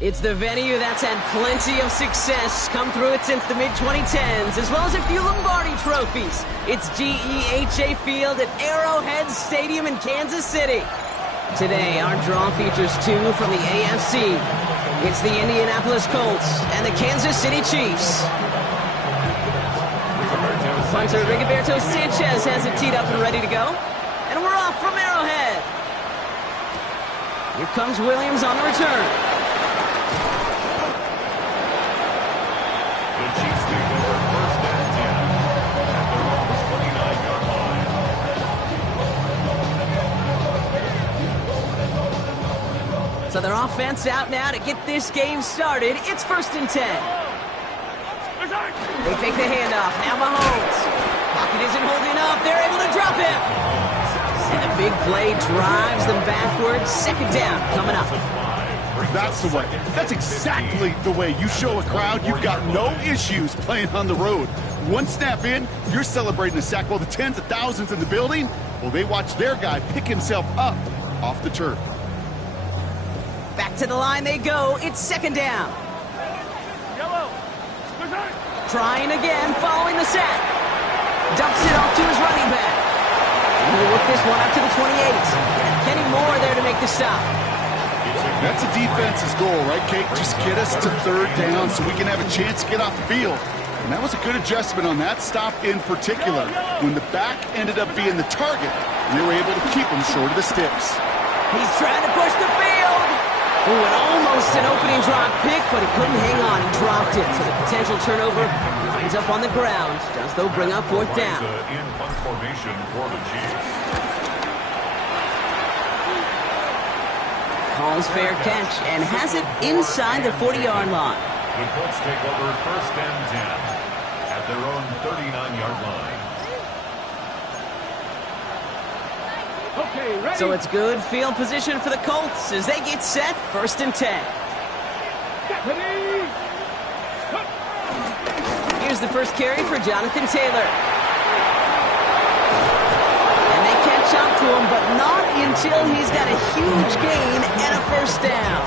It's the venue that's had plenty of success, come through it since the mid-2010s, as well as a few Lombardi trophies. It's GEHA Field at Arrowhead Stadium in Kansas City. Today, our draw features two from the AFC. It's the Indianapolis Colts and the Kansas City Chiefs. Punter Rigoberto Sanchez has it teed up and ready to go. And we're off from Arrowhead. Here comes Williams on the return. The Chiefs take over first and 10 at their own 29-yard line. So their offense out now to get this game started. It's first and 10. They fake the handoff. Now Mahomes. Pocket isn't holding up. They're able to drop him. And the big play drives them backwards. Second down coming up. That's the way. That's exactly the way you show a crowd you've got no issues playing on the road. One snap in, you're celebrating a sack. While the tens of thousands in the building, well, they watch their guy pick himself up off the turf. Back to the line they go. It's second down. Trying again, following the sack. Dumps it off to his running back. And he'll work this one up to the 28. Kenny Moore there to make the stop. That's a defense's goal, right, Kate? Just get us to third down so we can have a chance to get off the field. And that was a good adjustment on that stop in particular. When the back ended up being the target, they were able to keep him short of the sticks. He's trying to push the field. Ooh, and almost an opening drop pick, but he couldn't hang on. He dropped it. So the potential turnover winds up on the ground. Does, though, bring up fourth down. In punt formation for the Chiefs. Calls fair catch and has it inside the 40-yard line. The Colts take over first and 10 at their own 39-yard line. Okay, ready. So it's good field position for the Colts as they get set, first and 10. Here's the first carry for Jonathan Taylor. And they catch up to him, but not until he's got a huge gain and a first down.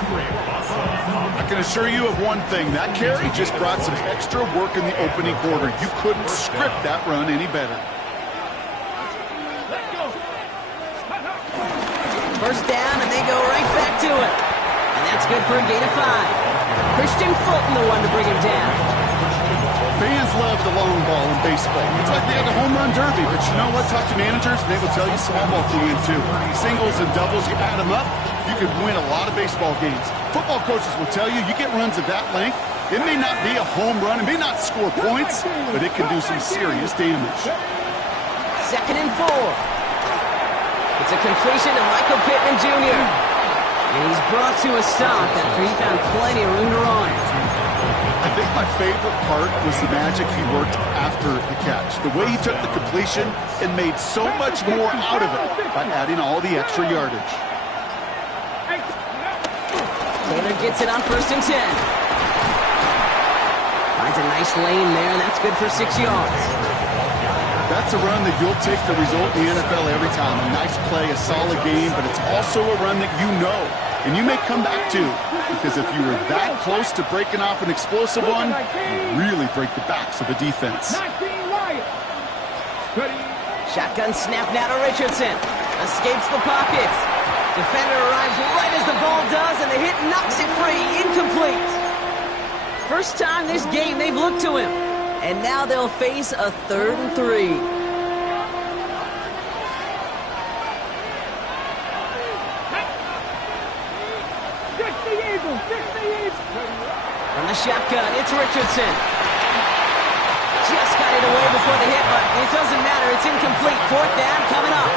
I can assure you of one thing. That carry just brought some extra work in the opening quarter. You couldn't script that run any better. First down, and they go right back to it. And that's good for a gain of 5. Christian Fulton, the one to bring him down. Fans love the long ball in baseball. It's like they have a home run derby, but you know what? Talk to managers, and they will tell you small ball can win too. Singles and doubles, you add them up, you could win a lot of baseball games. Football coaches will tell you, you get runs of that length, it may not be a home run, it may not score points, but it can do some serious damage. Second and 4. It's a completion to Michael Pittman Jr. And he's brought to a stop after he found plenty of room to run. I think my favorite part was the magic he worked after the catch. The way he took the completion and made so much more out of it by adding all the extra yardage. Taylor gets it on first and 10. Finds a nice lane there, and that's good for 6 yards. That's a run that you'll take the result in the NFL every time. A nice play, a solid game, but it's also a run that you know, and you may come back to, because if you were that close to breaking off an explosive one, you really break the backs of the defense. Shotgun snap now to Richardson. Escapes the pocket. Defender arrives right as the ball does, and the hit knocks it free. Incomplete. First time this game they've looked to him. And now they'll face a 3rd and 3. From the shotgun, it's Richardson. Just got it away before the hit, but it doesn't matter. It's incomplete. Fourth down coming up.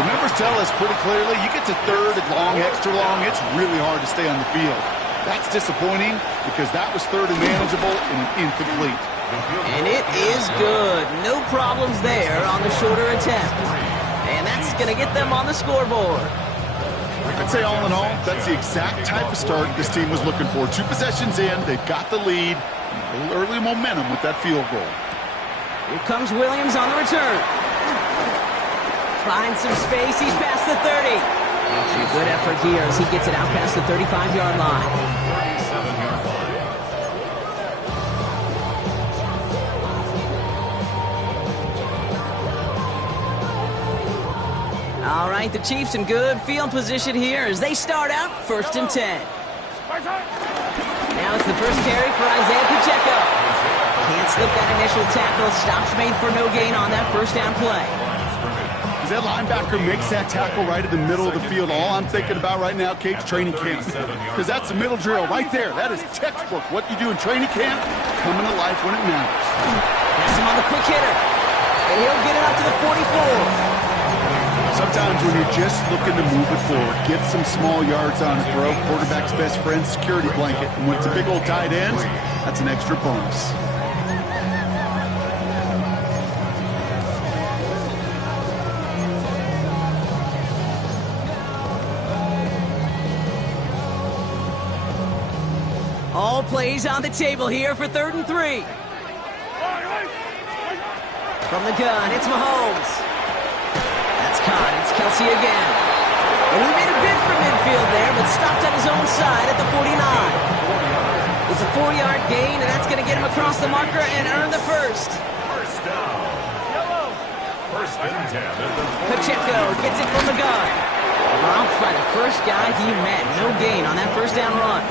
The numbers tell us pretty clearly, you get to third and long, extra long, it's really hard to stay on the field. That's disappointing because that was third and manageable and an incomplete. And it is good. No problems there on the shorter attempt. And that's going to get them on the scoreboard. I'd say all in all, that's the exact type of start this team was looking for. 2 possessions in, they've got the lead. A little early momentum with that field goal. Here comes Williams on the return. Finds some space. He's past the 30. A good effort here as he gets it out past the 35-yard line. 37-yard line. All right, the Chiefs in good field position here as they start out 1st and 10. Now it's the first carry for Isaiah Pacheco. Can't slip that initial tackle. Stops made for no gain on that first down play. As that linebacker makes that tackle right in the middle of the field, all I'm thinking about right now, Kate's training camp. Because that's a middle drill right there. That is textbook. What you do in training camp, coming to life when it matters. Pass him on the quick hitter. And he'll get it up to the 44. Sometimes when you're just looking to move it forward, get some small yards on a throw, quarterback's best friend, security blanket. And when it's a big old tight end, that's an extra bonus. All plays on the table here for 3rd and 3. From the gun, it's Mahomes. That's caught. It's Kelsey again. And he made a bid for midfield there, but stopped on his own side at the 49. It's a 4-yard gain, and that's going to get him across the marker and earn the first. First down. 1st and 10. Pacheco gets it from the gun. Romped by the first guy he met. No gain on that first down run.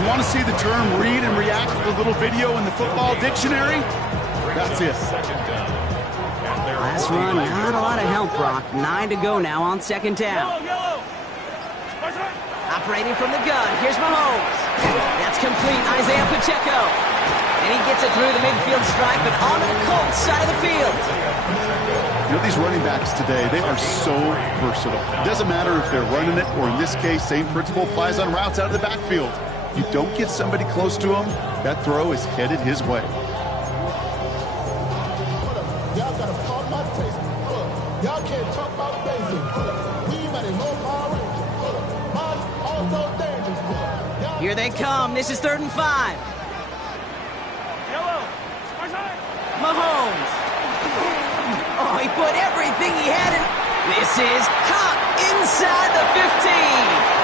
You want to see the term read and react to the little video in the football dictionary? That's it. Last run, not a lot of help, Brock. 9 to go now on 2nd down. Operating from the gun, here's Mahomes. That's complete, Isaiah Pacheco. And he gets it through the midfield stripe and onto the Colts side of the field. You know, these running backs today, they are so versatile. It doesn't matter if they're running it, or in this case, same principle applies on routes out of the backfield. You don't get somebody close to him, that throw is headed his way. Y'all gotta pump my taste. Y'all can't talk about basic. We might as well Power Rangers. Mine also dangerous. Here they come. This is 3rd and 5. Mahomes. Oh, he put everything he had in. This is caught inside the 15.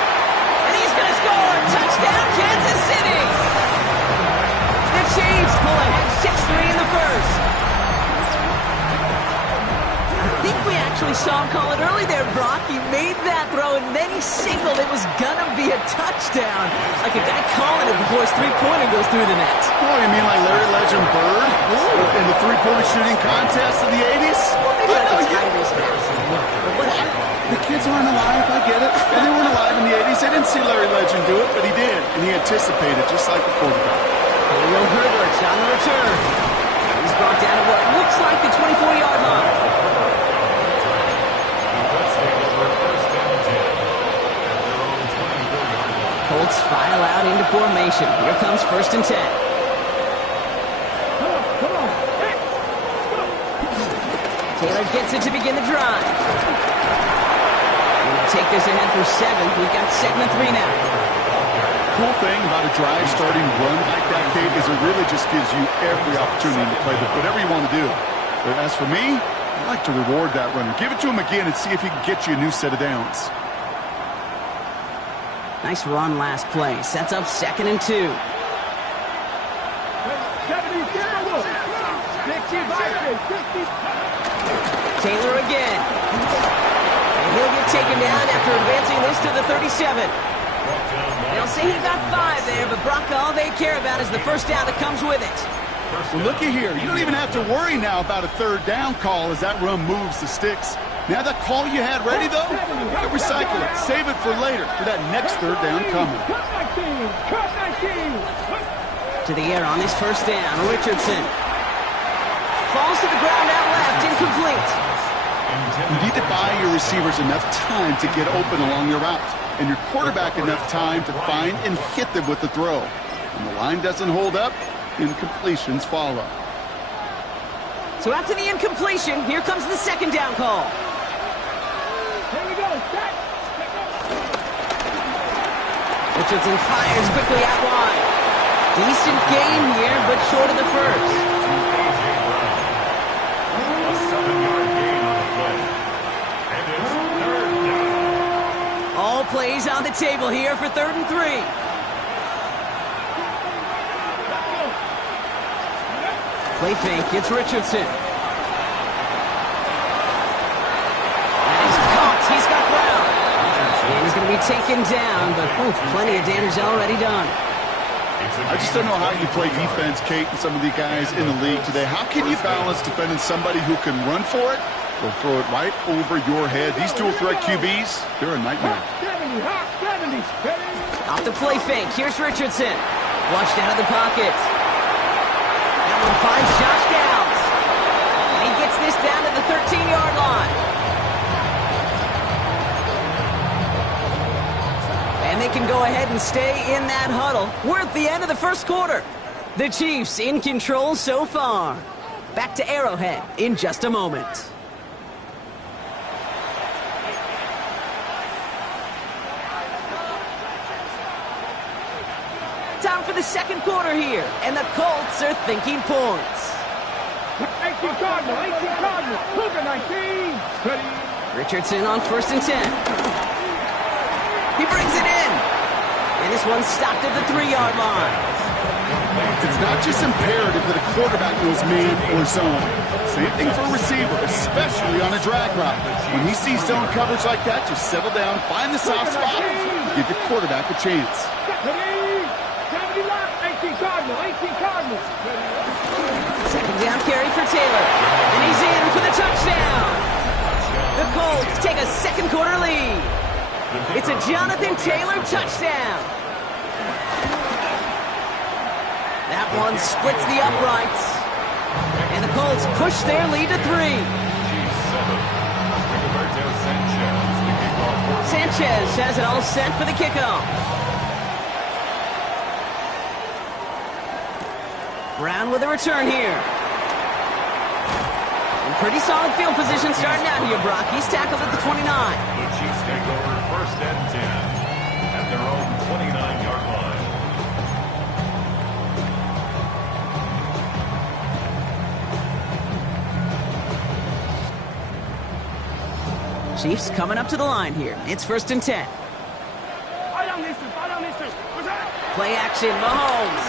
And he's going to score. Touchdown, Kansas City. The Chiefs pull ahead 6-3 in the first. I think we actually saw him call it early there, Brock. He made that throw, and then he signaled it was going to be a touchdown. Like a guy calling it before his three-pointer goes through the net. Oh, you mean like Larry Legend Bird in the three-point shooting contest of the 80s? The kids aren't alive, I get it. And they weren't alive in the 80s. They didn't see Larry Legend do it, but he did. And he anticipated, just like the quarterback. Will Herbert's on the return. He's brought down at what looks like the 24-yard line. Colts file out into formation. Here comes 1st and 10. Taylor gets it to begin the drive. We'll take this ahead for 7. We've got 2nd and 3 now. Cool thing about a drive starting run like that, Kate, is it really just gives you every opportunity to play whatever you want to do. But as for me, I like to reward that runner. Give it to him again and see if he can get you a new set of downs. Nice run last play. Sets up 2nd and 2. Taylor again. And he'll get taken down after advancing this to the 37. They'll say he got 5 there, but Brock, all they care about is the first down that comes with it. Well, looky here. You don't even have to worry now about a 3rd down call as that run moves the sticks. Now that call you had ready, though, you recycle it. Save it for later, for that next 3rd down coming. To the air on this first down, Richardson. Falls to the ground out left, incomplete. You need to buy your receivers enough time to get open along your route, and your quarterback enough time to find and hit them with the throw. When the line doesn't hold up, incompletions follow. So after the incompletion, here comes the 2nd down call. Here we go. Richardson fires quickly out wide. Decent gain here, but short of the first. A 7-yard gain on the play. And it's 3rd down. on the table here for 3rd and 3. Play fake, it's Richardson. And he's caught, he's got Brown. And he's going to be taken down, but plenty of damage already done. I just don't know how you play defense, Kate, and some of the guys in the league today. How can you balance defending somebody who can run for it or throw it right over your head? These dual threat QBs, they're a nightmare. Off the play fake, here's Richardson. Flushed out of the pocket. That one finds Josh Downs. And he gets this down to the 13-yard line. And they can go ahead and stay in that huddle. We're at the end of the first quarter. The Chiefs in control so far. Back to Arrowhead in just a moment. Time for the second quarter here, and the Colts are thinking points. 18 Cardinal, 18 Cardinal, Cougar 19. Richardson on 1st and 10. He brings it in. And this one's stopped at the 3-yard line. It's not just imperative that a quarterback knows man or zone. Same thing for a receiver, especially on a drag route. When he sees zone coverage like that, just settle down, find the soft spot, give your quarterback a chance. 18 Cardinal, 18 Cardinal. Second down carry for Taylor. And he's in for the touchdown. The Colts take a second quarter lead. It's a Jonathan Taylor touchdown. That one splits the uprights. And the Colts push their lead to 3. Sanchez has it all set for the kickoff. Brown with a return here. And pretty solid field position starting out here, Brock. He's tackled at the 29. The Chiefs take over 1st and 10 at their own 29-yard line. Chiefs coming up to the line here. It's 1st and 10. Play action, Mahomes.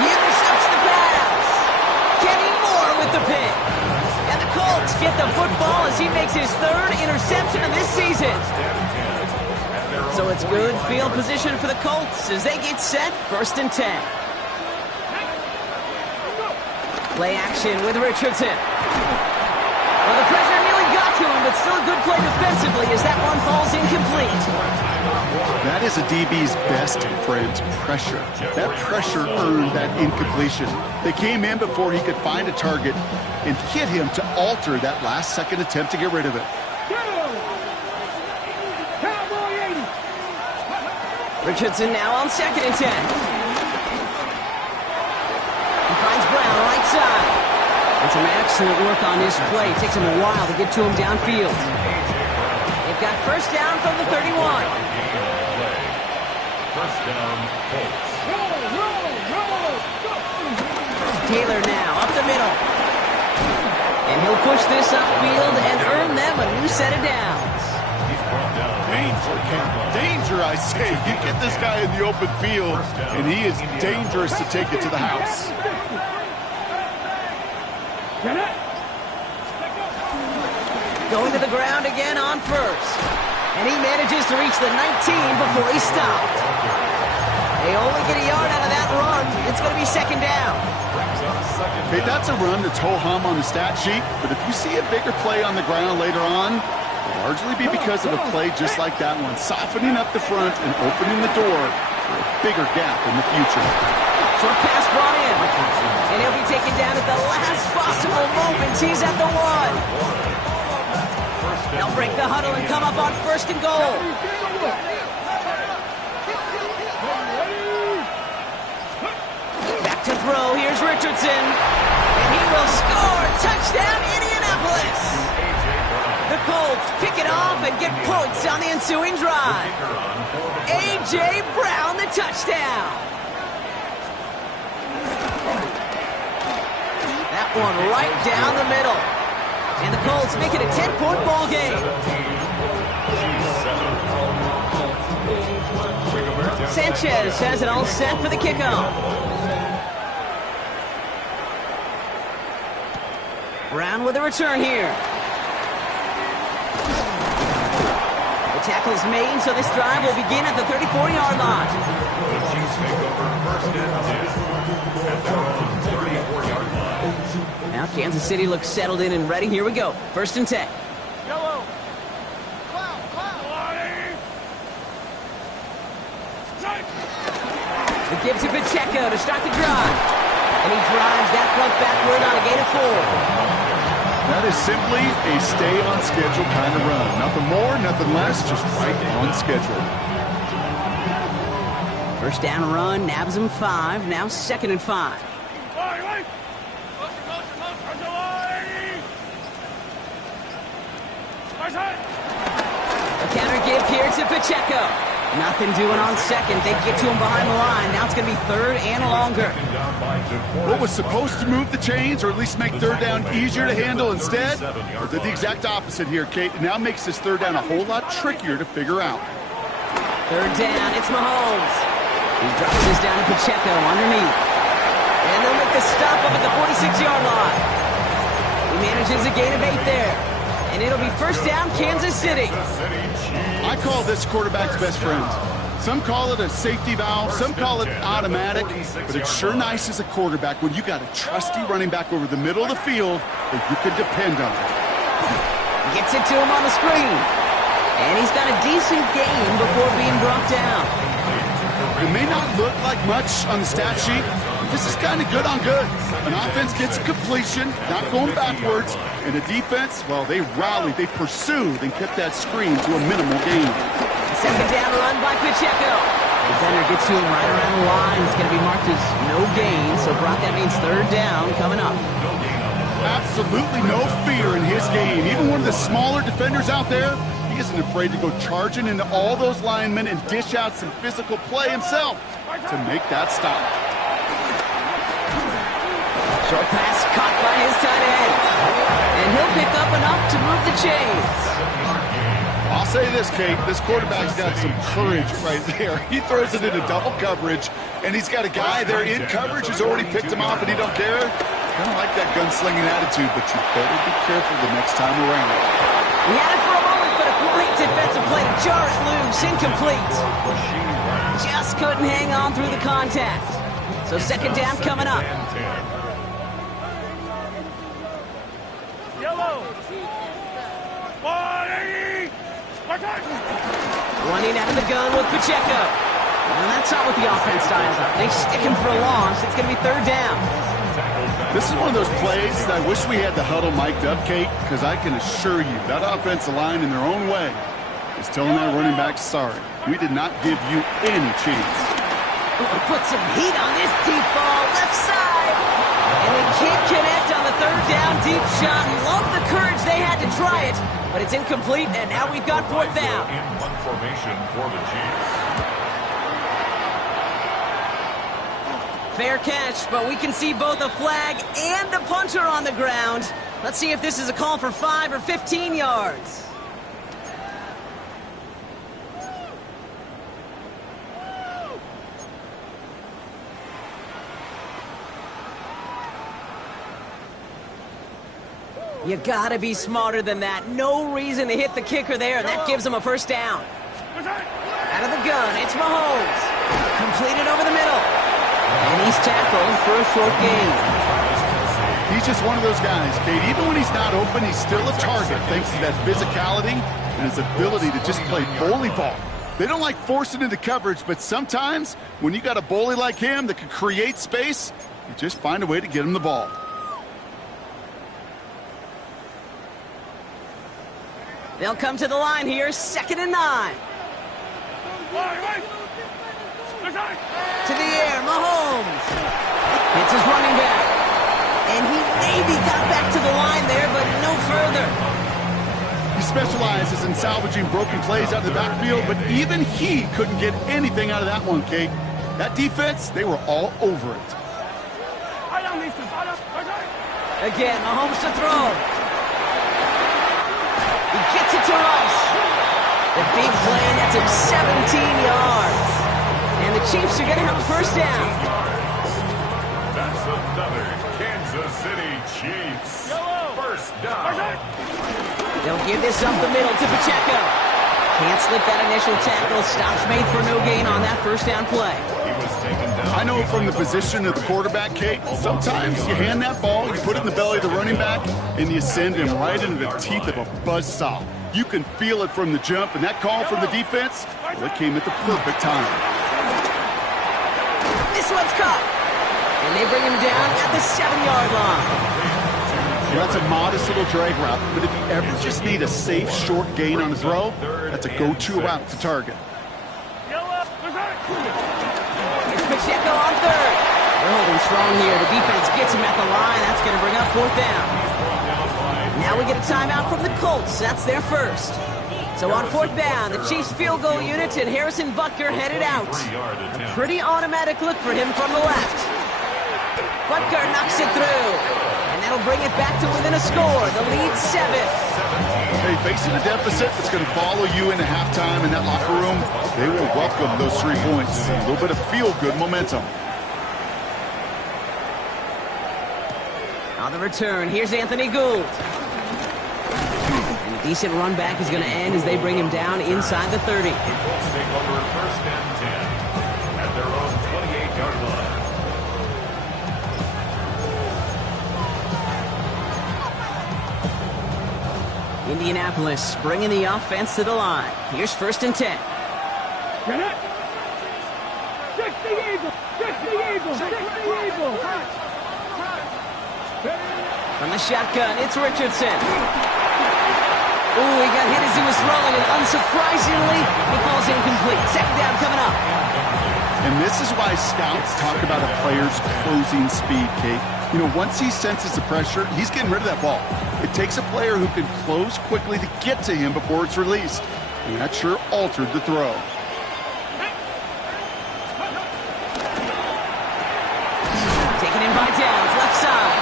He intercepts the pass. Kenny Moore with the pick. And the Colts get the football as he makes his 3rd interception of this season. So it's good field position for the Colts as they get set 1st and 10. Play action with Richardson. Well, the pressure nearly got to him, but still a good play defensively as that one falls incomplete. That is a DB's best friend, pressure. That pressure earned that incompletion. They came in before he could find a target and hit him to alter that last-second attempt to get rid of it. Richardson now on 2nd and 10. He finds Brown right side. And some excellent work on this play. It takes him a while to get to him downfield. They've got 1st down from the 31. 1st down, Colts. Taylor now up the middle. And he'll push this upfield and earn them a new set of downs. He's brought down. Danger, I say. You get this guy in the open field, and he is dangerous to take it to the house. Going to the ground again on 1st. And he manages to reach the 19 before he stopped. They only get a yard out of that run. It's going to be 2nd down. Okay, that's a run that's ho-hum on the stat sheet, but if you see a bigger play on the ground later on, it'll largely be because of a play just like that one, softening up the front and opening the door for a bigger gap in the future. Short pass brought in. And he'll be taken down at the last possible moment. He's at the 1. They'll break the huddle and come up on 1st and goal. Back to throw. Here's Richardson. And he will score. Touchdown, Indianapolis. The Colts pick it off and get points on the ensuing drive. A.J. Brown, the touchdown. That one right down the middle. And the Colts make it a 10-point ball game. Sanchez has it all set for the kickoff. Brown with a return here. The tackle's made, so this drive will begin at the 34-yard line. The Chiefs make over first and 10 at their own 34-yard line. Now Kansas City looks settled in and ready. Here we go. First and 10. Yellow. The give to Pacheco to start the drive. And he drives that front backward on a gain of 4. That is simply a stay-on-schedule kind of run. Nothing more, nothing less, just right on schedule. First down run, nabs him 5. Now second and 5. A counter give here to Pacheco. Nothing doing on second. They get to him behind the line. Now it's going to be third and longer. What was supposed to move the chains, or at least make third down easier to handle instead, did the exact opposite here, Kate. It now makes this third down a whole lot trickier to figure out. Third down, it's Mahomes. He drops this down to Pacheco underneath. And they'll make the stop up at the 46-yard line. He manages a gain of 8 there. And it'll be first down, Kansas City. I call this quarterback's best friend. Some call it a safety valve, some call it automatic, but it's sure nice as a quarterback when you got a trusty running back over the middle of the field that you can depend on. Gets it to him on the screen. And he's got a decent gain before being brought down. It may not look like much on the stat sheet. This is kind of good on good. An offense gets completion, not going backwards, and the defense, well, they rallied, they pursued, and kept that screen to a minimal gain. Second down run by Pacheco. Defender gets to him right around the line. It's going to be marked as no gain, so Brock, that means third down coming up. Absolutely no fear in his game. Even one of the smaller defenders out there, he isn't afraid to go charging into all those linemen and dish out some physical play himself to make that stop. Short pass caught by his tight end. And he'll pick up enough to move the chains. I'll say this, Kate. This quarterback's got some courage right there. He throws it into double coverage, and he's got a guy there in coverage who's already picked him off, and he don't care. Kind of like that gunslinging attitude, but you better be careful the next time around. He had it for a moment, but a great defensive play to jar it loose. Incomplete. Just couldn't hang on through the contact. So second down coming up. Running out of the gun with Pacheco. And that's not what the offense styles are. They stick him for a loss. It's going to be third down. This is one of those plays that I wish we had the huddle mic'd up, Kate, because I can assure you that offensive line in their own way is telling that running back, sorry, we did not give you any chance. Put some heat on this deep ball, left side. And they can't connect on the third down deep shot. Love the courage they had to try it, but it's incomplete, and now we've got fourth down. In one formation for the Chiefs. Fair catch, but we can see both a flag and a punter on the ground. Let's see if this is a call for 5 or 15 yards. You gotta be smarter than that. No reason to hit the kicker there, and that gives him a first down. Out of the gun, it's Mahomes. Completed over the middle. And he's tackled for a short gain. He's just one of those guys, Kate. Even when he's not open, he's still a target thanks to that physicality and his ability to just play bully ball. They don't like forcing into coverage, but sometimes when you got a bully like him that can create space, you just find a way to get him the ball. They'll come to the line here, 2nd and 9. To the air, Mahomes. Hits his running back. And he maybe got back to the line there, but no further. He specializes in salvaging broken plays out of the backfield, but even he couldn't get anything out of that one, Kate. That defense, they were all over it. Again, Mahomes to throw. He gets it to Rush. The big play, that's him 17 yards. And The Chiefs are going to have a first down. That's another Kansas City Chiefs first down. They'll give this up the middle to Pacheco. Can't slip that initial tackle. Stops made for no gain on that first down play. He was taken down. I know from the position of the quarterback, Kate, sometimes you hand that ball, you put it in the belly of the running back, and you send him right into the teeth of a buzzsaw. You can feel it from the jump, and that call from the defense, well, it came at the perfect time. This one's caught. And they bring him down at the 7-yard line. Well, that's a modest little drag route, but if you ever just need a safe, short gain on a throw, that's a go-to route to target. It's Pacheco on third. They're holding strong here. The defense gets him at the line. That's going to bring up fourth down. Now we get a timeout from the Colts. That's their first. So on fourth down, the Chiefs field goal unit and Harrison Butker headed out. A pretty automatic look for him from the left. Butker knocks it through. And that'll bring it back to within a score. The lead 7. Hey, facing a deficit that's going to follow you into halftime in that locker room, they will welcome those 3 points. A little bit of feel-good momentum. On the return, here's Anthony Gould. And a decent run back is going to end as they bring him down inside the 30. The Colts take over first and 10 at their own 28-yard line. Indianapolis bringing the offense to the line. Here's first and 10. Get it. 60 Eagles. 60 Eagles. 60 Eagles. From the shotgun, it's Richardson. Ooh, he got hit as he was throwing, and unsurprisingly, he falls incomplete. Second down coming up. And this is why scouts talk about a player's closing speed, Kate. You know, once he senses the pressure, he's getting rid of that ball. It takes a player who can close quickly to get to him before it's released. And that sure altered the throw. Taken in by Downs, left side.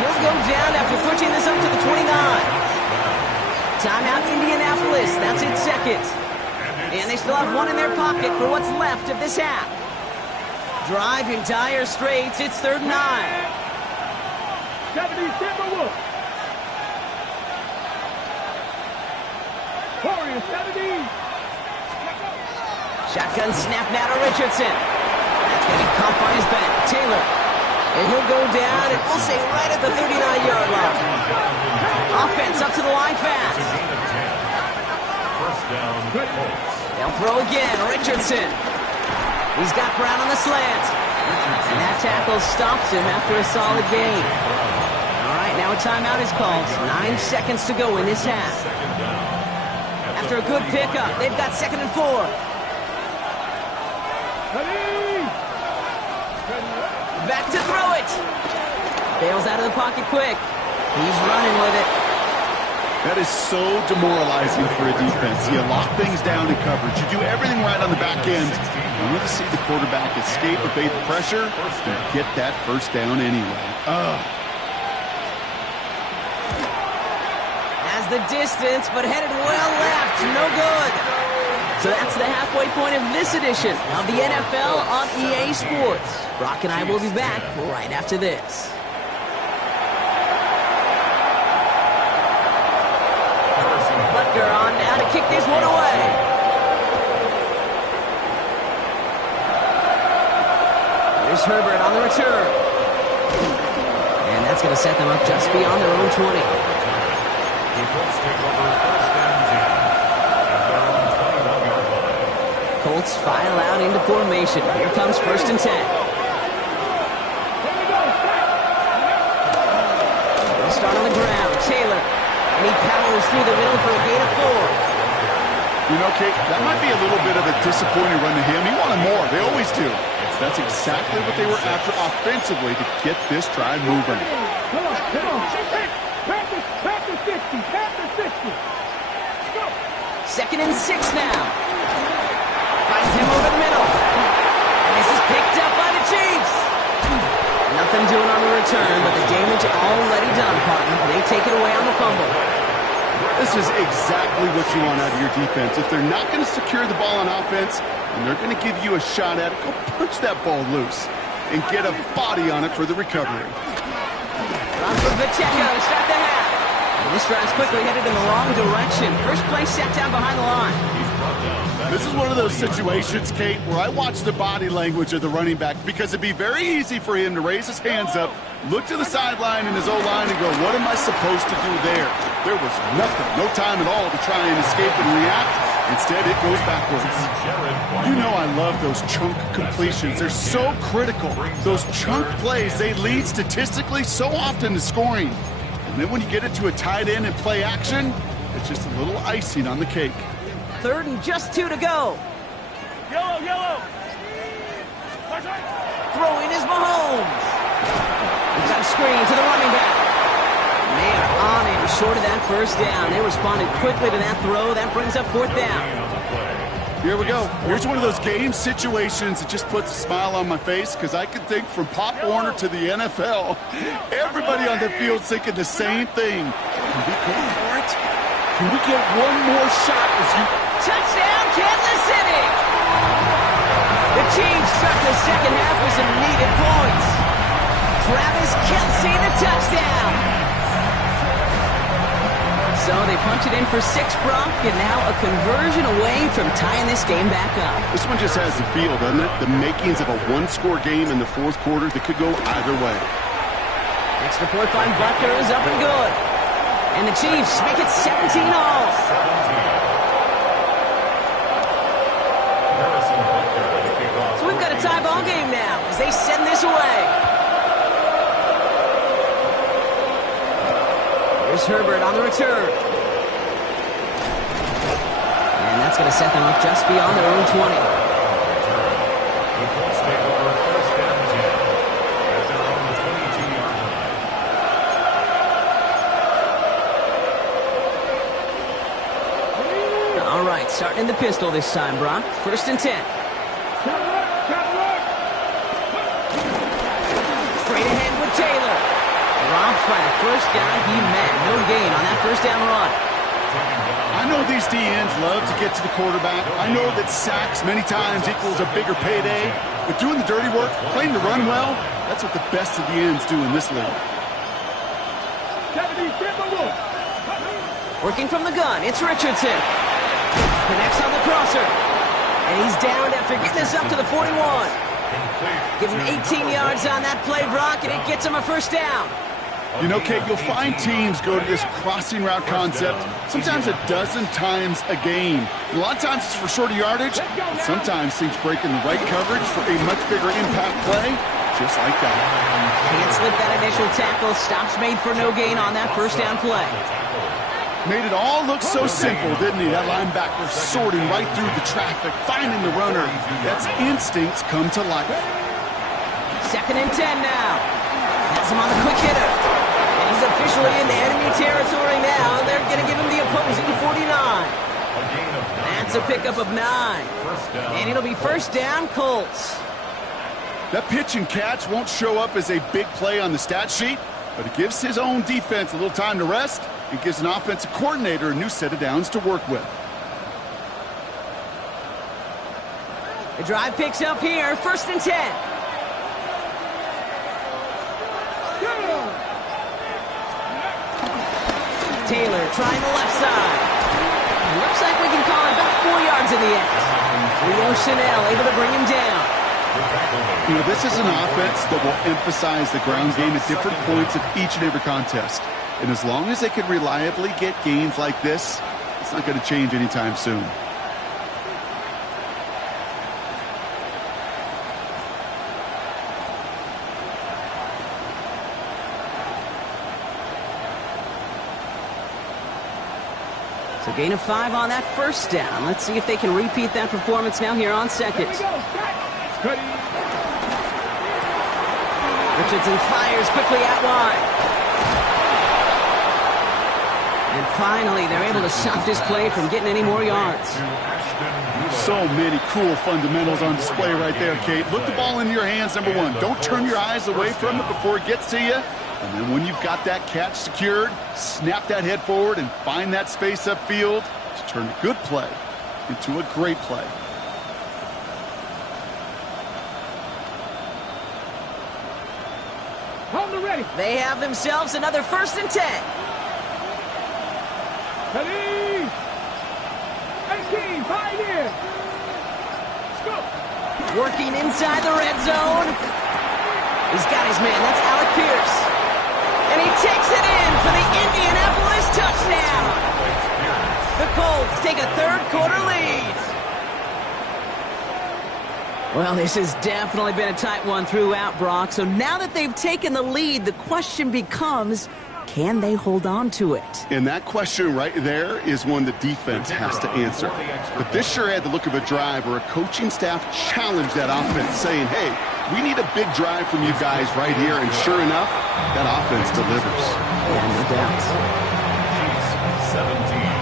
He'll go down after pushing this up to the 29. Timeout Indianapolis, that's its second. And they still have one in their pocket for what's left of this half. Drive in dire straits, it's 3rd and 9. 70 Timberwolves. Warriors 70. Shotgun snap now to Richardson. That's going to be caught by his back. Taylor. And he'll go down, and we'll say right at the 39-yard line. Offense up to the line fast. First down, Colts. They'll throw again. Richardson. He's got Brown on the slant. And that tackle stops him after a solid gain. All right, now a timeout is called. 9 seconds to go in this half. After a good pickup, they've got 2nd and 4. Back to throw it. Bails out of the pocket quick. He's running with it. That is so demoralizing for a defense. You lock things down in coverage. You do everything right on the back end. You want to see the quarterback escape, evade the pressure, and get that first down anyway. Has the distance, but headed well left. No good. So that's the halfway point of this edition of the NFL on EA Sports. Brock and I will be back right after this. Butker on now to kick this one away. Here's Herbert on the return. And that's going to set them up just beyond their own 20. The Colts take over first and 10 at their own 21-yard line. Colts file out into formation. Here comes first and 10. They'll start on the ground. Taylor. And he powers through the middle for a gain of 4. You know, Kate, that might be a little bit of a disappointing run to him. He wanted more. They always do. That's exactly what they were after offensively to get this drive moving. Come on. Pass the 60. Go. 2nd and 6 now. Finds him over the middle. And this is picked up by the Chiefs. Nothing doing on the return, but the damage already done, partner. They take it away on the fumble. This is exactly what you want out of your defense. If they're not going to secure the ball on offense, and they're going to give you a shot at it, go punch that ball loose and get a body on it for the recovery. On for Pacheco to start the half. And this drive's quickly headed in the wrong direction. First play set down behind the line. This is one of those situations, Kate, where I watch the body language of the running back because it'd be very easy for him to raise his hands up, look to the sideline in his O-line and go, what am I supposed to do there? There was nothing, no time at all to try and escape and react. Instead, it goes backwards. You know I love those chunk completions. They're so critical. Those chunk plays, they lead statistically so often to scoring. And then when you get it to a tight end and play action, it's just a little icing on the cake. 3rd and just 2 to go. Yellow, yellow. Throwing is Mahomes. He's got a screen to the running back. They are on him short of that first down. They responded quickly to that throw. That brings up 4th down. Here we go. Here's one of those game situations that just puts a smile on my face because I can think from Pop Warner to the NFL. Everybody on the field's thinking the same thing. Can we go for it? Can we get one more shot as you... Touchdown, Kansas City! The Chiefs start the second half with some needed points. Travis Kelce, the touchdown. So they punch it in for 6, Brock, and now a conversion away from tying this game back up. This one just has the feel, doesn't it? The makings of a one-score game in the 4th quarter that could go either way. Extra point by Butker is up and good. And the Chiefs make it 17 all. So we've got a tie ball game now as they send this away. Here's Herbert on the return. And that's going to set them up just beyond their own 20. All right, starting in the pistol this time, Brock. 1st and 10. Straight ahead with Taylor. Drops by the first guy he met. No gain on that first down run. I know these DNs love to get to the quarterback. I know that sacks many times equals a bigger payday. But doing the dirty work, playing the run well, that's what the best of the ends do in this league. Working from the gun, it's Richardson. Connects on the crosser. And he's down after getting this up to the 41. Give him 18 yards on that play, Brock, and it gets him a first down. You know, Kate, you'll find teams go to this crossing route concept sometimes a dozen times a game. A lot of times it's for shorter yardage, but sometimes teams break in the right coverage for a much bigger impact play, just like that. Can't slip that initial tackle. Stops made for no gain on that first down play. Made it all look so simple, didn't he? That linebacker sorting right through the traffic, finding the runner. That's instincts come to life. 2nd and 10 now. Has him on the quick hitter. And he's officially in the enemy territory now. They're going to give him the opposing 49. That's a pickup of 9. And it'll be first down, Colts. That pitch and catch won't show up as a big play on the stat sheet, but it gives his own defense a little time to rest. It gives an offensive coordinator a new set of downs to work with. The drive picks up here, 1st and 10. Taylor trying the left side. Looks like we can call it about 4 yards in the end. Leo Chanel able to bring him down. You know, this is an offense that will emphasize the ground game at different points of each and every contest. And as long as they can reliably get gains like this, it's not going to change anytime soon. So gain of 5 on that first down. Let's see if they can repeat that performance now here on 2nd. Richardson fires quickly out wide. And finally, they're able to stop this play from getting any more yards. So many cool fundamentals on display right there, Kate. Look the ball into your hands, number 1. Don't turn your eyes away from it before it gets to you. And then when you've got that catch secured, snap that head forward and find that space upfield to turn a good play into a great play. Ready. They have themselves another 1st and 10. Ready. 18, 5 in. Let's go. Working inside the red zone. He's got his man. That's Alec Pierce. And he takes it in for the Indianapolis touchdown. The Colts take a 3rd quarter lead. Well, this has definitely been a tight one throughout, Brock. So now that they've taken the lead, the question becomes, can they hold on to it? And that question right there is one the defense has to answer. But this sure had the look of a drive where a coaching staff challenged that offense, saying, hey, we need a big drive from you guys right here. And sure enough, that offense delivers. Yeah, no doubt. 17.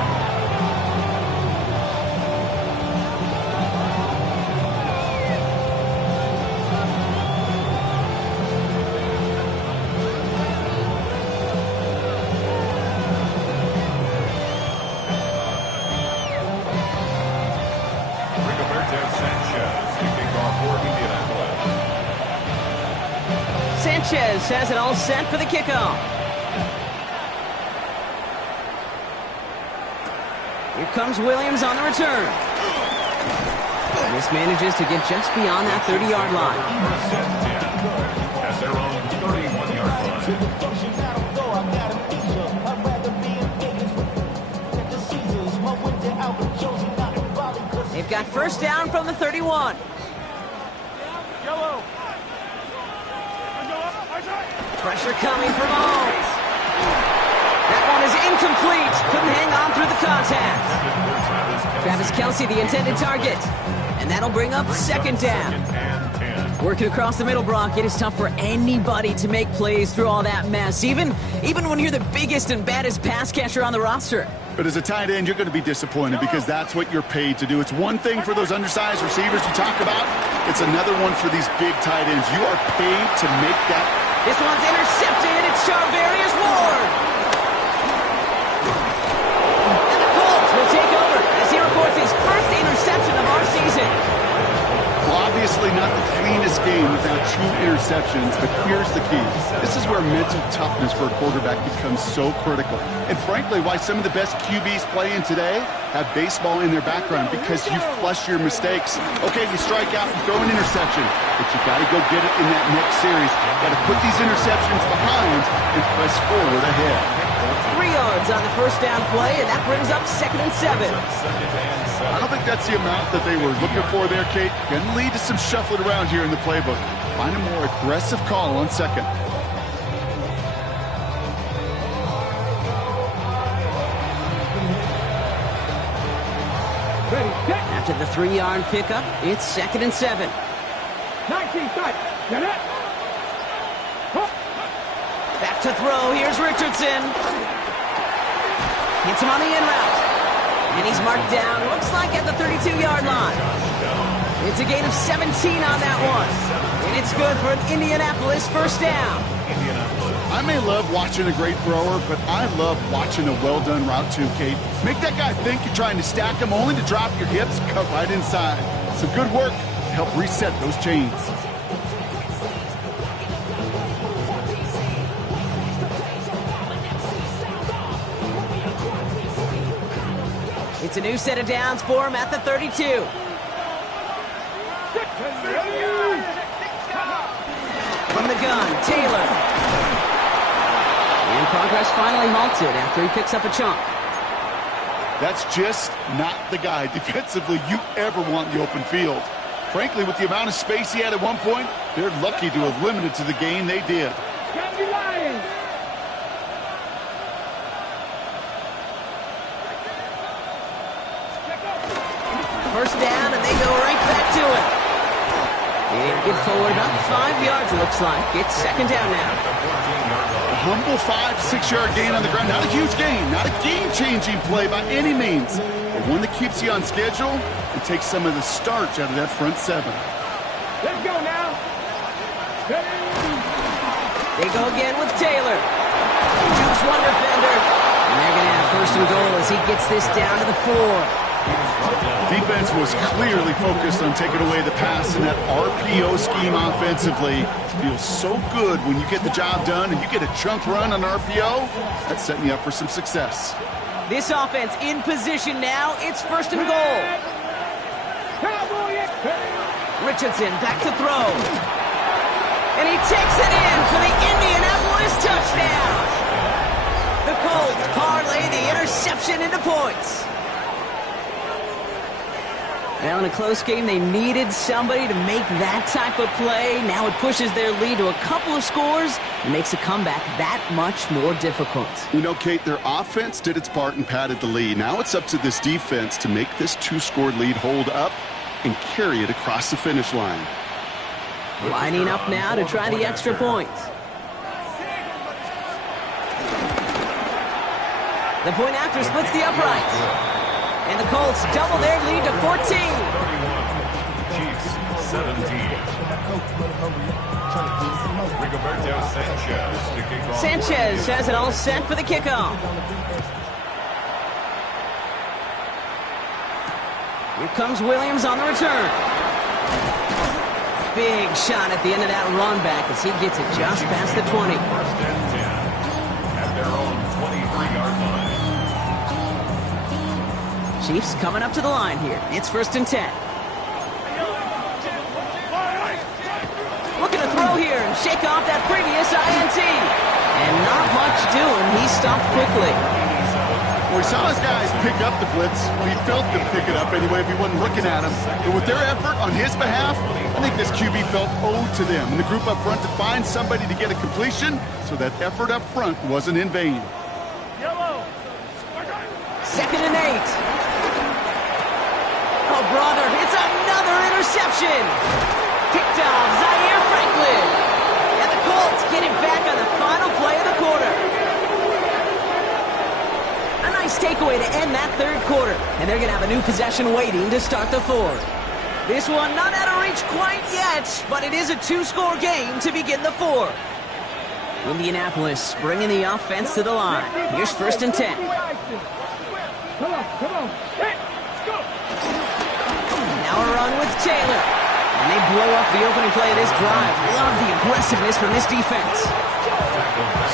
Sanchez has it all set for the kickoff. Here comes Williams on the return. This manages to get just beyond that 30-yard line. At their own 31-yard line. They've got 1st down from the 31. Yellow. Pressure coming from Mahomes. That one is incomplete. Couldn't hang on through the contact. Travis Kelce, the intended target. And that'll bring up 2nd down. Working across the middle, Brock, it is tough for anybody to make plays through all that mess, even when you're the biggest and baddest pass catcher on the roster. But as a tight end, you're going to be disappointed because that's what you're paid to do. It's one thing for those undersized receivers you talk about. It's another one for these big tight ends. You are paid to make that. This one's intercepted. It's Charvarius Ward. And the Colts will take over as he reports his 1st interception of our season. Well, obviously not the cleanest game without 2 interceptions, but here's the key. This is where mental toughness for a quarterback becomes so critical. And frankly, why some of the best QBs playing today have baseball in their background, because you flush your mistakes. Okay, you strike out and throw an interception, but you got to go get it in that next series. Got to put these interceptions behind and press forward ahead. 3 yards on the 1st down play, and that brings up 2nd and 7. I don't think that's the amount that they were looking for there, Kate. Going to lead to some shuffling around here in the playbook. Find a more aggressive call on 2nd. After the 3-yard pickup, it's 2nd and 7. 19, start. Get it. Back to throw. Here's Richardson. Hits him on the in route. And he's marked down, looks like at the 32-yard line. It's a gain of 17 on that one. And it's good for an Indianapolis 1st down. I may love watching a great thrower, but I love watching a well-done route too, Kate. Make that guy think you're trying to stack him, only to drop your hips, cut right inside. Some good work to help reset those chains. It's a new set of downs for him at the 32. From the gun, Taylor. And progress finally halted after he picks up a chunk. That's just not the guy defensively you ever want in the open field. Frankly, with the amount of space he had at one point, they're lucky to have limited to the gain they did. First down, and they go right back to it. And get forward about 5 yards, it looks like. It's 2nd down now. A humble 5 to 6 yard gain on the ground. Not a huge gain, not a game-changing play by any means, but one that keeps you on schedule and takes some of the starch out of that front 7. Let's go now. They go again with Taylor. Jukes one defender. And they're going to have first and goal as he gets this down to the 4. Defense was clearly focused on taking away the pass in that RPO scheme offensively. Feels so good when you get the job done and you get a chunk run on RPO. That's setting you up for some success. This offense in position now. It's first and goal. Richardson back to throw. And he takes it in for the Indianapolis touchdown. The Colts parlay the interception into points. Now in a close game, they needed somebody to make that type of play. Now it pushes their lead to a couple of scores and makes a comeback that much more difficult. You know, Kate, their offense did its part and padded the lead. Now it's up to this defense to make this 2-score lead hold up and carry it across the finish line. Lining up now to try the extra point. The point after splits the uprights. And the Colts double their lead to 14. 31. Chiefs 17. Rigoberto Sanchez to kick off. Sanchez has it all set for the kickoff. Here comes Williams on the return. Big shot at the end of that run back as he gets it just past the 20. First and 10 at their own 23-yard line. Chiefs coming up to the line here. It's first and 10. Looking to throw here and shake off that previous INT. And not much doing. He stopped quickly. We saw his guys pick up the blitz. We felt them pick it up anyway if he wasn't looking at him. But with their effort on his behalf, I think this QB felt owed to them and the group up front to find somebody to get a completion so that effort up front wasn't in vain. Second and 8. Oh, brother, it's another interception. Picked off Zaire Franklin. And the Colts get it back on the final play of the quarter. A nice takeaway to end that third quarter. And they're going to have a new possession waiting to start the fourth. This one not out of reach quite yet, but it is a 2-score game to begin the fourth. Indianapolis bringing the offense to the line. Here's first and 10. Come on. Let's go. Now a run with Taylor. And they blow up the opening play of this drive. Love the aggressiveness from this defense.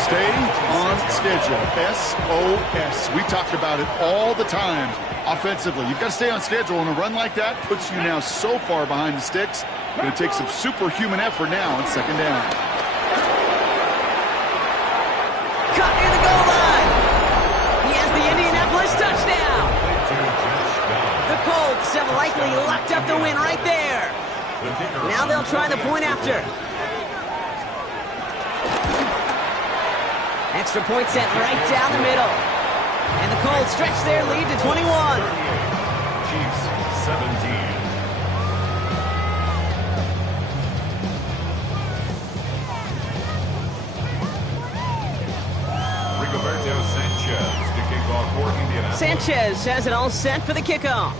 Stay on schedule. SOS. We talk about it all the time offensively. You've got to stay on schedule, and a run like that puts you now so far behind the sticks. Going to take some superhuman effort now on second down. Cut near the goal line. He has the Indianapolis touchdown. The Colts have likely locked up the win right there. Now they'll try the point after. Extra point sent right down the middle. And the Colts stretch their lead to 21. Chiefs 17. Rigoberto Sanchez to kick off for Indianapolis. Sanchez has it all set for the kickoff.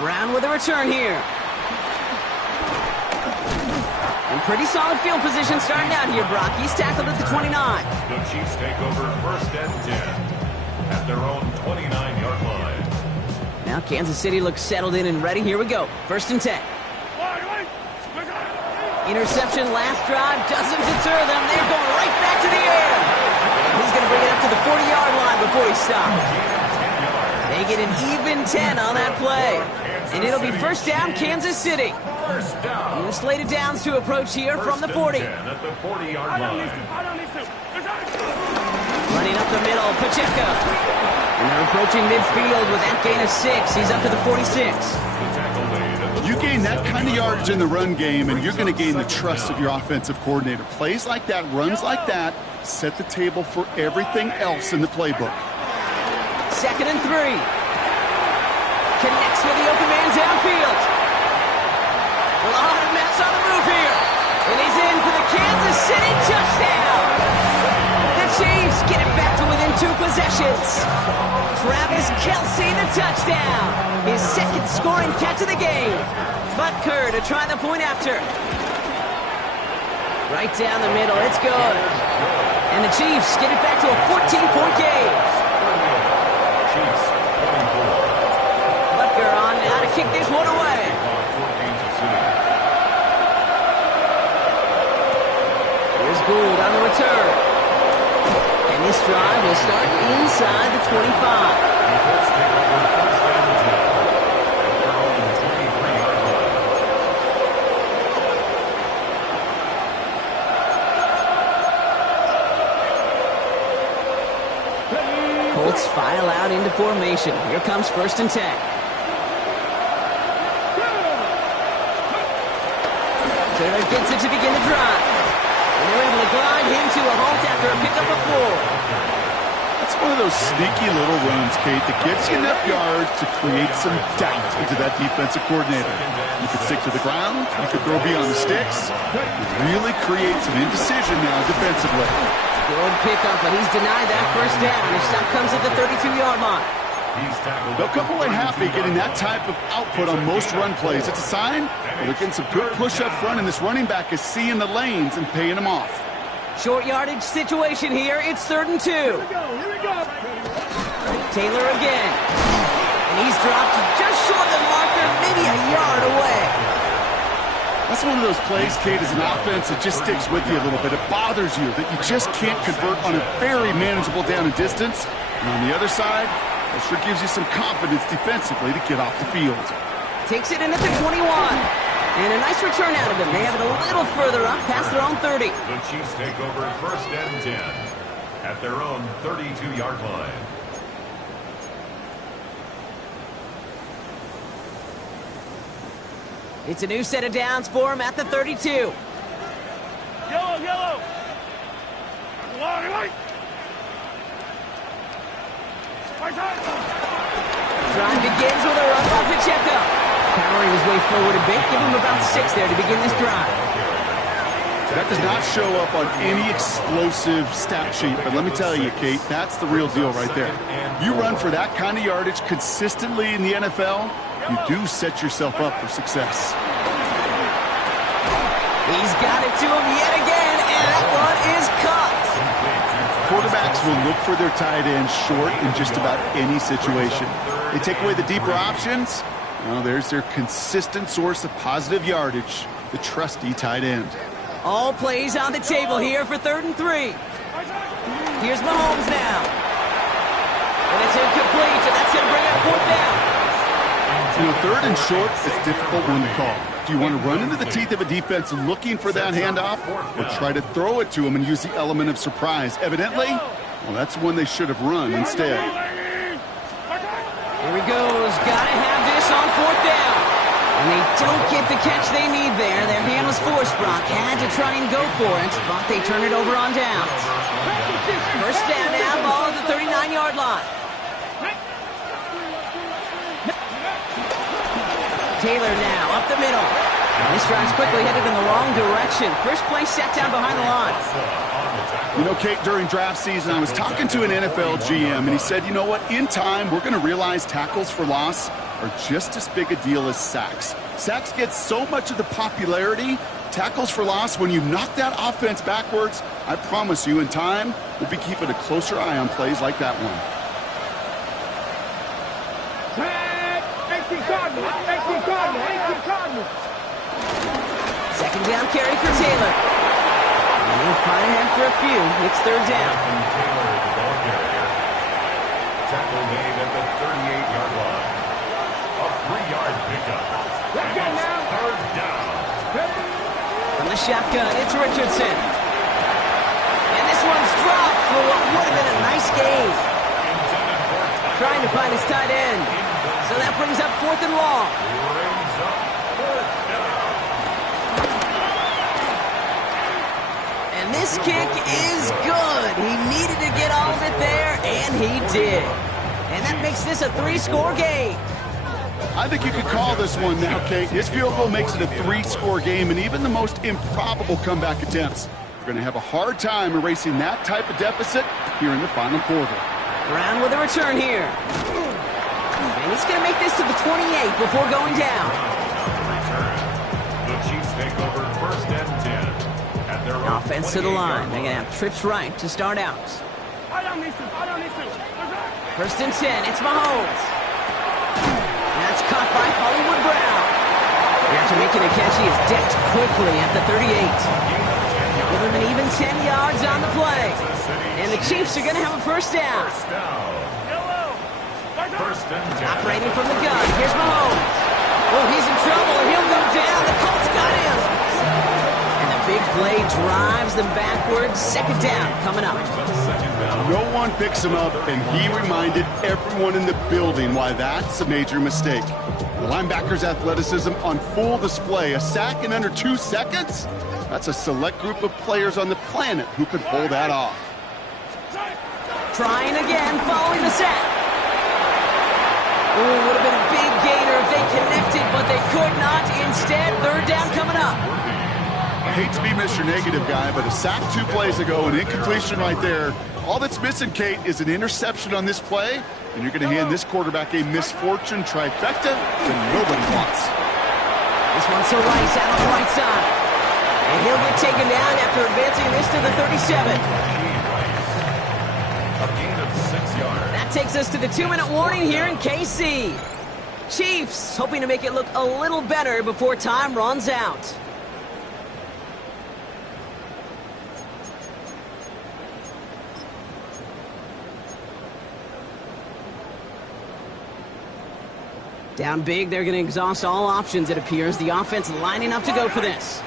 Brown with a return here. And pretty solid field position starting out here, Brock. He's tackled at the 29. The Chiefs take over first and 10 at their own 29-yard line. Now Kansas City looks settled in and ready. Here we go. First and 10. Interception last drive doesn't deter them. They're going right back to the air. And he's going to bring it up to the 40-yard line before he stops. They get an even 10 on that play. And it'll be first down, Kansas City. First down. New slated downs to approach here from the 40. 10 at the 40-yard line. Running up the middle, Pacheco. And they're approaching midfield with that gain of 6. He's up to the 46. The tackle made at the You gain that kind of yardage in the run game, and you're going to gain the trust of your offensive coordinator. Plays like that, runs like that, set the table for everything else in the playbook. Second and 3. Connects with the open man downfield. A lot of mess on the move here. And he's in for the Kansas City touchdown. The Chiefs get it back to within 2 possessions. Travis Kelce, the touchdown. His second scoring catch of the game. Butker to try the point after. Right down the middle, it's good. And the Chiefs get it back to a 14-point game. Butker on now to kick this one away. Here's Gould on the return. And this drive will start inside the 25. Colts file out into formation. Here comes 1st and 10. Taylor gets it to begin the drive. And they're able to glide him to a halt after a pickup of 4. That's one of those sneaky little runs, Kate, that gets you enough yards to create some doubt into that defensive coordinator. You could stick to the ground. You could throw beyond the sticks. You really create some indecision now defensively. Good pickup, but he's denied that first down. His stop comes at the 32-yard line. They'll come away happy getting that type of output on most run plays. It's a sign they're getting some good push up front, and this running back is seeing the lanes and paying them off. Short yardage situation here. It's 3rd and 2. Here we go. Taylor again. And he's dropped just short of the marker, maybe a yard away. That's one of those plays, Kate, as an offense that just sticks with you a little bit. It bothers you that you just can't convert on a very manageable down and distance. And on the other side, it sure gives you some confidence defensively to get off the field. Takes it in at the 21. And a nice return out of him. They have it a little further up, past their own 30. The Chiefs take over 1st and 10 at their own 32-yard line. It's a new set of downs for him at the 32. Yellow. Drive begins with a run off Pacheco. Powering his way forward a bit. Give him about 6 there to begin this drive. That does not show up on any explosive stat sheet, but let me tell you, Kate, that's the real deal right there. You run for that kind of yardage consistently in the NFL, you do set yourself up for success. He's got it to him yet again, and that one is caught. Quarterbacks will look for their tight end short in just about any situation. They take away the deeper options. Well, there's their consistent source of positive yardage, the trusty tight end. All plays on the table here for 3rd and 3. Here's Mahomes now. And it's incomplete, and that's going to bring up 4th down. You know, 3rd and short is a difficult one to call. Do you want to run into the teeth of a defense looking for that handoff, or try to throw it to them and use the element of surprise? Evidently, well, that's one they should have run instead. Here he goes. Got to have this on 4th down. And they don't get the catch they need there. Their hand was forced. Brock had to try and go for it, but they turn it over on downs. 1st down now, ball at the 39-yard line. Taylor now up the middle. And this drive's quickly headed in the wrong direction. First play set down behind the line. You know, Kate, during draft season, I was talking to an NFL GM, and he said, you know what, in time, we're going to realize tackles for loss are just as big a deal as sacks. Sacks get so much of the popularity. Tackles for loss, when you knock that offense backwards, I promise you, in time, we'll be keeping a closer eye on plays like that one. Second down carry for Taylor. And he'll find him for a few. It's 3rd down. Taylor, the ball carrier. Tackle made at the 38-yard line. A 3-yard pickup. And it's 3rd down. From the shotgun, it's Richardson. And this one's dropped for what would have been a nice gain. Trying to find his tight end. So that brings up 4th and long. Brings up 4th down. And this kick is good. He needed to get all of it there, and he did. And that makes this a 3-score game. I think you could call this one now, Kate. This field goal makes it a 3-score game, and even the most improbable comeback attempts are going to have a hard time erasing that type of deficit here in the final quarter. Brown with a return here. And he's going to make this to the 28 before going down. Return. The Chiefs take over 1st and 10. At their own Offense to the line. 28-yard They're going to have trips right to start out. I don't need to. 1st and 10. It's Mahomes. That's caught by Hollywood Brown. After making a catch, he is decked quickly at the 38. Give him an even 10 yards on the play. And the Chiefs are going to have a first down. First and 10. Operating from the gun. Here's Mahomes. Oh, he's in trouble, and he'll go down. The Colts got him. And the big play drives them backwards. 2nd down coming up. No one picks him up, and he reminded everyone in the building why that's a major mistake. The linebacker's athleticism on full display. A sack in under 2 seconds? That's a select group of players on the planet who could pull that off. Trying again following the sack. Ooh, would have been a big gainer if they connected, but they could not. Instead, 3rd down coming up. I hate to be Mr. Negative guy, but a sack 2 plays ago, an incompletion right there. All that's missing, Kate, is an interception on this play, and you're going to hand this quarterback a misfortune trifecta that nobody wants. This one's to Rice out on the right side. And he'll get taken down after advancing this to the 37. A gain of 6 yards. That takes us to the 2-minute warning here in KC. Chiefs hoping to make it look a little better before time runs out. Down big, they're going to exhaust all options, it appears. The offense lining up to go for this.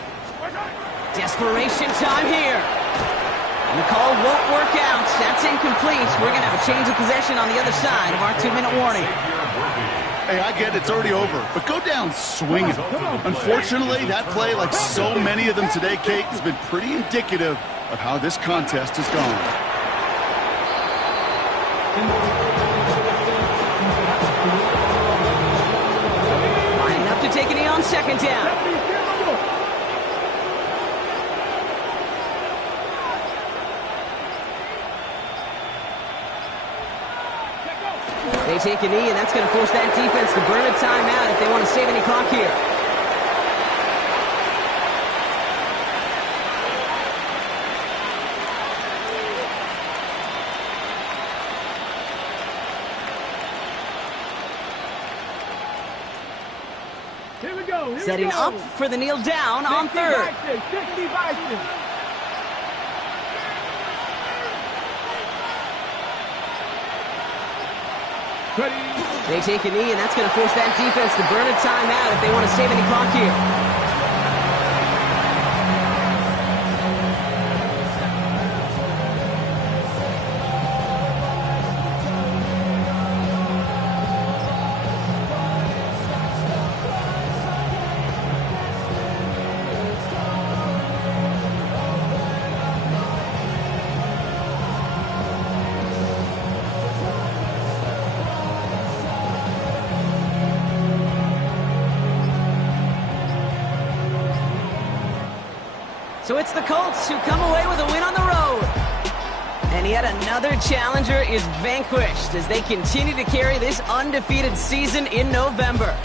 Desperation time here. And the call won't work out. That's incomplete. We're going to have a change of possession on the other side of our 2-minute warning. Hey, I get it, it's already over, but go down swinging. Unfortunately, that play, like so many of them today, Kate, has been pretty indicative of how this contest has gone. To take a knee on 2nd down. They take a knee, and that's going to force that defense to burn a timeout if they want to save any clock here. Setting up for the kneel down on 3rd. They take a knee, and that's going to force that defense to burn a timeout if they want to save any clock here. So it's the Colts who come away with a win on the road. And yet another challenger is vanquished as they continue to carry this undefeated season in November.